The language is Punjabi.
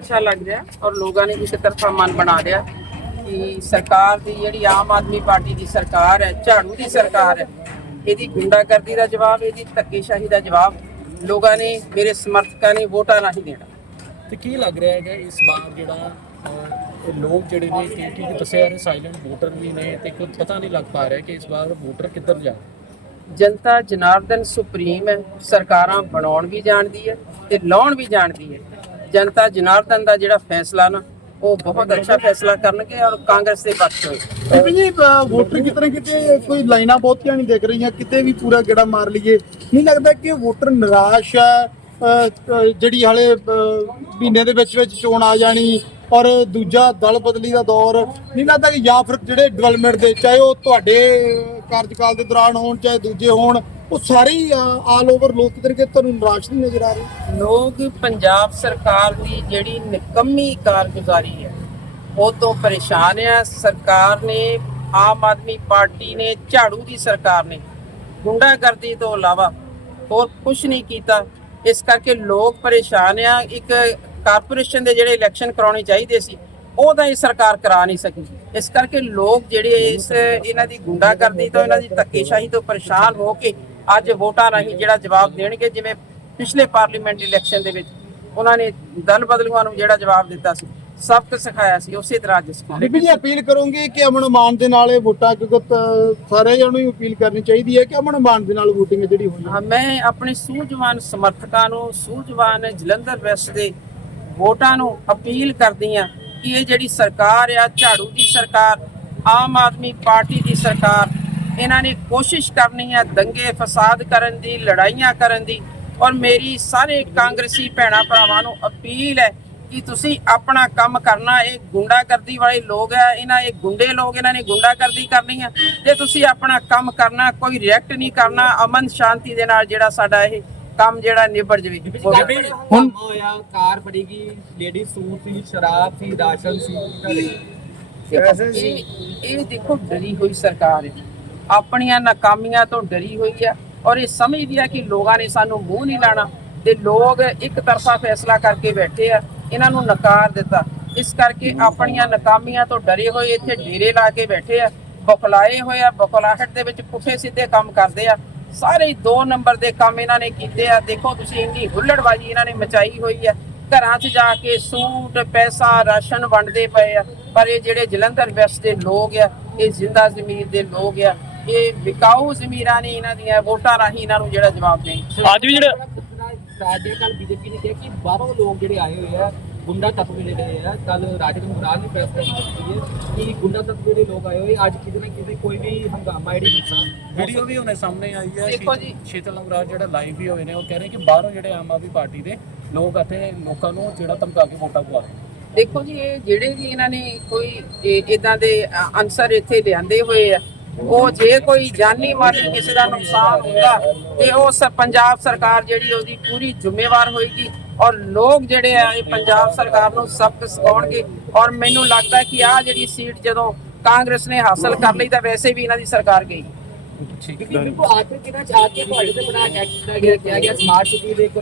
ਅੱਛਾ ਲੱਗ ਰਿਹਾ ਔਰ ਲੋਕਾਂ ਨੇ ਇੱਕ ਤਰਫਾ ਮਨ ਬਣਾ ਲਿਆ ਕਿ ਸਰਕਾਰ ਦੀ ਜਿਹੜੀ ਆਮ ਆਦਮੀ ਪਾਰਟੀ ਦੀ ਸਰਕਾਰ ਹੈ ਝਾੜੂ ਦੀ ਸਰਕਾਰ ਹੈ ਇਹਦੀ ਗੁੰਡਾਗਰਦੀ ਦਾ ਜਵਾਬ ਇਹਦੀ ਧੱਕੇਸ਼ਾਹੀ ਦਾ ਜਵਾਬ ਲੋਕਾਂ ਨੇ ਮੇਰੇ ਸਮਰਥਕਾਂ ਨੇ ਵੋਟਾਂ ਰਾਹੀਂ ਦੇਣਾ ਤੇ ਕੀ ਲੱਗ ਰਿਹਾ ਹੈਗਾ ਇਸ ਵਾਰ ਜਿਹੜਾ ਲੋਕ ਜਿਹੜੇ ਨੇ ਕਿ ਕੀ ਦੱਸਿਆ ਰਹੇ ਸਾਇਲੈਂਟ ਵੋਟਰ ਵੀ ਨੇ ਤੇ ਕੁਝ ਪਤਾ ਨਹੀਂ ਲੱਗ ਪਾ ਰਿਹਾ ਕਿ ਇਸ ਵਾਰ ਵੋਟਰ ਕਿੱਧਰ ਜਾ। ਜਨਤਾ ਜਨਾਰਦਨ ਸੁਪਰੀਮ ਹੈ ਸਰਕਾਰਾਂ ਬਣਾਉਣ ਵੀ ਜਾਣਦੀ ਹੈ ਤੇ ਲਾਉਣ ਵੀ ਜਾਣਦੀ ਹੈ ਜਨਤਾ ਜਨਾਰਦਨ ਦਾ ਜਿਹੜਾ ਫੈਸਲਾ ਨਾ, ਉਹ ਬਹੁਤ ਅੱਛਾ ਫੈਸਲਾ ਕਰਨਗੇ ਔਰ ਕਾਂਗਰਸ ਦੇ ਪੱਖ ਹੋਏ ਜੀ ਵੋਟਰ ਕਿਤੇ ਕਿਤੇ, ਕੋਈ ਲਾਈਨਾਂ ਬਹੁਤੀਆਂ ਨਹੀਂ ਦਿਖ ਰਹੀਆਂ, ਕਿਤੇ ਵੀ ਪੂਰਾ ਗੇੜਾ ਮਾਰ ਲਈਏ। ਨਹੀਂ ਲੱਗਦਾ ਕਿ ਵੋਟਰ ਨਿਰਾਸ਼ ਹੈ ਜਿਹੜੀ ਹਾਲੇ ਮਹੀਨੇ ਦੇ ਵਿੱਚ ਵਿੱਚ ਚੋਣ ਆ ਜਾਣੀ, ਔਰ ਦੂਜਾ ਦਲ ਬਦਲੀ ਦਾ ਦੌਰ। ਨਹੀਂ ਲੱਗਦਾ ਕਿ ਜਾਂ ਫਿਰ ਜਿਹੜੇ ਡਿਵੈਲਪਮੈਂਟ ਦੇ, ਚਾਹੇ ਉਹ ਤੁਹਾਡੇ ਕਾਰਜਕਾਲ ਦੇ ਦੌਰਾਨ ਹੋਣ, ਚਾਹੇ ਦੂਜੇ ਹੋਣ ਉਹ ਸਾਰੇ ਹੀ ਆਲ ਓਵਰ ਲੋਕ ਕਿਤੇ ਤੁਹਾਨੂੰ ਨਿਰਾਸ਼ ਨਹੀਂ ਨਜ਼ਰ ਆ ਰਹੇ? ਲੋਕ ਪੰਜਾਬ ਸਰਕਾਰ ਦੀ ਜਿਹੜੀ ਨਿਕੰਮੀ ਕਾਰਗੁਜ਼ਾਰੀ ਹੈ, ਉਹ ਤੋਂ ਪਰੇਸ਼ਾਨ ਆ। ਸਰਕਾਰ ਨੇ, ਆਮ ਆਦਮੀ ਪਾਰਟੀ ਨੇ, ਝਾੜੂ ਦੀ ਸਰਕਾਰ ਨੇ ਗੁੰਡਾਗਰਦੀ ਤੋਂ ਇਲਾਵਾ ਹੋਰ ਕੁਝ ਨਹੀਂ ਕੀਤਾ। ਇਸ ਕਰਕੇ ਲੋਕ ਪਰੇਸ਼ਾਨ ਆ। ਇੱਕ ਕਾਰਪੋਰੇਸ਼ਨ ਦੇ ਜਿਹੜੇ ਇਲੈਕਸ਼ਨ ਕਰਾਉਣੇ ਚਾਹੀਦੇ ਸੀ, ਉਹ ਤਾਂ ਇਹ ਸਰਕਾਰ ਕਰਾ ਨਹੀਂ ਸਕੀ। ਇਸ ਕਰਕੇ ਲੋਕ ਜਿਹੜੇ ਇਸ, ਇਹਨਾਂ ਦੀ ਗੁੰਡਾਗਰਦੀ ਤੋਂ, ਇਹਨਾਂ ਦੀ ਧੱਕੇਸ਼ਾਹੀ ਤੋਂ ਪਰੇਸ਼ਾਨ ਹੋ ਕੇ ਅੱਜ ਵੋਟਾਂ ਰਾਹੀਂ ਜਿਹੜਾ ਜਵਾਬ ਦੇਣਗੇ ਜਿਵੇਂ ਪਿਛਲੇ ਪਾਰਲੀਮੈਂਟ ਇਲੈਕਸ਼ਨ ਦੇ ਵਿੱਚ ਉਹਨਾਂ ਨੇ ਦਲ ਬਦਲੂਆਂ ਨੂੰ ਜਿਹੜਾ ਜਵਾਬ ਦਿੱਤਾ ਸੀ ਸਬਕ ਸਿਖਾਇਆ ਸੀ ਉਸੇ ਤਰ੍ਹਾਂ ਅੱਜ ਸਿਖਾਉਣਾ ਬੀਬੀ ਜੀ ਅਪੀਲ ਕਰੋਗੇ ਕਿ ਅਮਨ ਮਾਨ ਦੇ ਨਾਲ ਇਹ ਵੋਟਾਂ ਕਿਉਂਕਿ ਸਾਰੇ ਜਣੋਂ ਹੀ ਅਪੀਲ ਕਰਨੀ ਚਾਹੀਦੀ ਹੈ ਕਿ ਅਮਨ ਮਾਨ ਦੇ ਨਾਲ VOTING ਜਿਹੜੀ ਹੋਈ ਹੈ। ਹਾਂ, ਮੈਂ ਆਪਣੇ ਸੂਝਵਾਨ ਸਮਰਥਕਾਂ ਨੂੰ ਸੂਝਵਾਨ ਜਲੰਧਰ ਵੈਸਟ ਦੇ ਵੋਟਾਂ ਨੂੰ ਅਪੀਲ ਕਰਦੀ ਆ ਕਿ ਇਹ ਜਿਹੜੀ ਸਰਕਾਰ ਆ ਝਾੜੂ ਦੀ ਸਰਕਾਰ ਆਮ ਆਦਮੀ ਪਾਰਟੀ ਦੀ ਸਰਕਾਰ ਇਹਨਾਂ ਨੇ ਕੋਸ਼ਿਸ਼ ਕਰਨੀ ਆ ਦੰਗੇ ਫਸਾਦ ਕਰਨ ਦੀ ਲੜਾਈਆਂ ਕਰਨ ਦੀ ਔਰ ਮੇਰੀ ਸਾਰੇ ਕਾਂਗਰਸੀ ਭੈਣਾਂ ਭਰਾਵਾਂ ਨੂੰ ਅਪੀਲ ਹੈ ਕਿ ਤੁਸੀਂ ਆਪਣਾ ਕੰਮ ਕਰਨਾ ਇਹ ਗੁੰਡਾਗਰਦੀ ਵਾਲੇ ਲੋਕ ਆ ਇਹਨਾਂ ਇਹ ਗੁੰਡੇ ਲੋਕ ਇਹਨਾਂ ਨੇ ਗੁੰਡਾਗਰਦੀ ਕਰਨੀ ਆ ਤੇ ਤੁਸੀਂ ਆਪਣਾ ਕੰਮ ਕਰਨਾ ਕੋਈ ਰਿਐਕਟ ਨਹੀਂ ਕਰਨਾ ਅਮਨ ਸ਼ਾਂਤੀ ਦੇ ਨਾਲ ਜਿਹੜਾ ਸਾਡਾ ਇਹ ਕੰਮ ਜਿਹੜਾ ਨਿਬੜ ਜਵੇ। ਹੁਣ ਹੋਇਆ ਕਾਰ ਫੜੀ ਗਈ ਲੇਡੀ ਸੂਟ ਸੀ ਸ਼ਰਾਬ ਸੀ ਰਾਸ਼ਨ ਸੀ। ਇਹ ਇਹ ਦੇਖੋ ਡਰੀ ਹੋਈ ਸਰਕਾਰ ਹੈ। ਆਪਣੀਆਂ ਨਾਕਾਮੀਆਂ ਤੋਂ ਡਰੀ ਹੋਈ ਆ ਔਰ ਇਹ ਸਮਝਦੀ ਆ ਕਿ ਲੋਕਾਂ ਨੇ ਸਾਨੂੰ ਮੂੰਹ ਨਹੀਂ ਲਾਣਾ ਤੇ ਲੋਕ ਇੱਕ ਤਰਫਾ ਫੈਸਲਾ ਕਰਕੇ ਬੈਠੇ ਆ, ਇਹਨਾਂ ਨੂੰ ਨਕਾਰ ਦਿੱਤਾ। ਇਸ ਕਰਕੇ ਆਪਣੀਆਂ ਨਾਕਾਮੀਆਂ ਤੋਂ ਡਰੇ ਹੋਏ ਇੱਥੇ ਡੇਰੇ ਲਾ ਕੇ ਬੈਠੇ ਆ, ਬੁਖਲਾਏ ਹੋਏ ਆ, ਬੁਖਲਾਹਟ ਦੇ ਵਿੱਚ ਪੁੱਠੇ ਸਿੱਧੇ ਕੰਮ ਕਰਦੇ ਆ। ਸਾਰੇ ਦੋ ਨੰਬਰ ਦੇ ਕੰਮ ਇਹਨਾਂ ਨੇ ਕੀਤੇ ਆ। ਦੇਖੋ ਤੁਸੀਂ ਇੰਨੀ ਹੁੱਲੜਬਾਜੀ ਇਹਨਾਂ ਨੇ ਮਚਾਈ ਹੋਈ ਆ। ਘਰਾਂ 'ਚ ਜਾ ਕੇ ਸੂਟ, ਪੈਸਾ, ਰਾਸ਼ਨ ਵੰਡਦੇ ਪਏ ਆ। ਪਰ ਇਹ ਜਿਹੜੇ ਜਲੰਧਰ ਵੈਸਟ ਦੇ ਲੋਕ ਆ, ਇਹ ਜ਼ਿੰਦਾ ਜ਼ਮੀਰ ਦੇ ਲੋਕ ਆ। ਇਹ ਵਿਕਾਊ ਜ਼ਮੀਰਾਂ ਨੇ ਇਹਨਾਂ ਦੀਆਂ ਵੋਟਾਂ ਰਾਹੀਂ ਇਹਨਾਂ ਨੂੰ ਜਿਹੜਾ ਜਵਾਬ ਦੇਣ ਅੱਜ ਵੀ ਜਿਹੜਾ ਰਾਜੇ ਕੱਲ ਬੀਜੇਪੀ ਨੇ ਕਿਹਾ ਕਿ ਬਾਹਰੋਂ ਲੋਕ ਜਿਹੜੇ ਆਏ ਹੋਏ ਆ ਗੁੰਡਾ ਤੱਤ ਜਿਹੜੇ ਆਏ ਆ ਕੱਲ ਰਾਜੇ ਨੂੰ ਰਾਜ ਨੇ ਪ੍ਰੈਸ ਕੀਤੀ ਹੈ ਕਿ ਗੁੰਡਾ ਤੱਤ ਜਿਹੜੇ ਲੋਕ ਆਏ ਹੋਏ ਅੱਜ ਕਿਤੇ ਨਾ ਕਿਤੇ ਕੋਈ ਵੀ ਹੰਗਾਮਾ ਜਿਹੜੀ ਹਿੰਸਾ ਵੀਡੀਓ ਵੀ ਹੁਣੇ ਸਾਹਮਣੇ ਆਈ ਹੈ ਦੇਖੋ ਜੀ। ਸ਼ੀਤਲ ਨਗਰਾਜ ਜਿਹੜਾ ਲਾਈਵ ਵੀ ਹੋਏ ਨੇ ਉਹ ਕਹਿ ਰਹੇ ਕਿ ਬਾਹਰੋਂ ਜਿਹੜੇ ਆਮ ਆਦਮੀ ਪਾਰਟੀ ਦੇ ਲੋਕ ਇੱਥੇ ਲੋਕਾਂ ਨੂੰ ਜਿਹੜਾ ਧਮਕਾ ਕੇ ਵੋਟਾਂ ਪਵਾ ਰਹੇ। ਦੇਖੋ ਜੀ ਇਹ ਜਿਹੜੇ ਵੀ ਇਹਨਾਂ ਨੇ ਕੋਈ ਇਦਾਂ ਦੇ ਅਨਸਰ ਇੱਥੇ ਲਿਆਂਦੇ ਹੋਏ ਆ ਉਹ ਜੇ ਕੋਈ ਜਾਨੀ ਮਾਲੀ ਕਿਸੇ ਦਾ ਨੁਕਸਾਨ ਹੁੰਦਾ ਤੇ ਉਹ ਸ- ਪੰਜਾਬ ਸਰਕਾਰ ਜਿਹੜੀ ਉਹਦੀ ਪੂਰੀ ਜ਼ਿੰਮੇਵਾਰ ਹੋਏਗੀ ਔਰ ਲੋਕ ਜਿਹੜੇ ਆ ਇਹ ਪੰਜਾਬ ਸਰਕਾਰ ਨੂੰ ਸਬਕ ਸਿਖਾਉਣਗੇ ਔਰ ਮੈਨੂੰ ਲੱਗਦਾ ਕਿ ਆਹ ਜਿਹੜੀ ਸੀਟ ਜਦੋਂ ਕਾਂਗਰਸ ਨੇ ਹਾਸਲ ਕਰ ਲਈ ਤਾਂ ਵੈਸੇ ਵੀ ਇਹਨਾਂ ਦੀ ਸਰਕਾਰ ਗਈ। ਠੀਕ। ਕਿਉਂਕਿ ਬਿਲਕੁਲ ਆਖਿਰ ਕਿਹਨਾਂ ਚ ਆ ਕੇ ਤੁਹਾਡੇ ਤੇ ਬੜਾ ਅਟੈਕ ਕੀਤਾ ਗਿਆ ਕਿਹਾ ਗਿਆ ਸਮਾਰਟ ਸਿਟੀ ਦੇ ਇੱਕ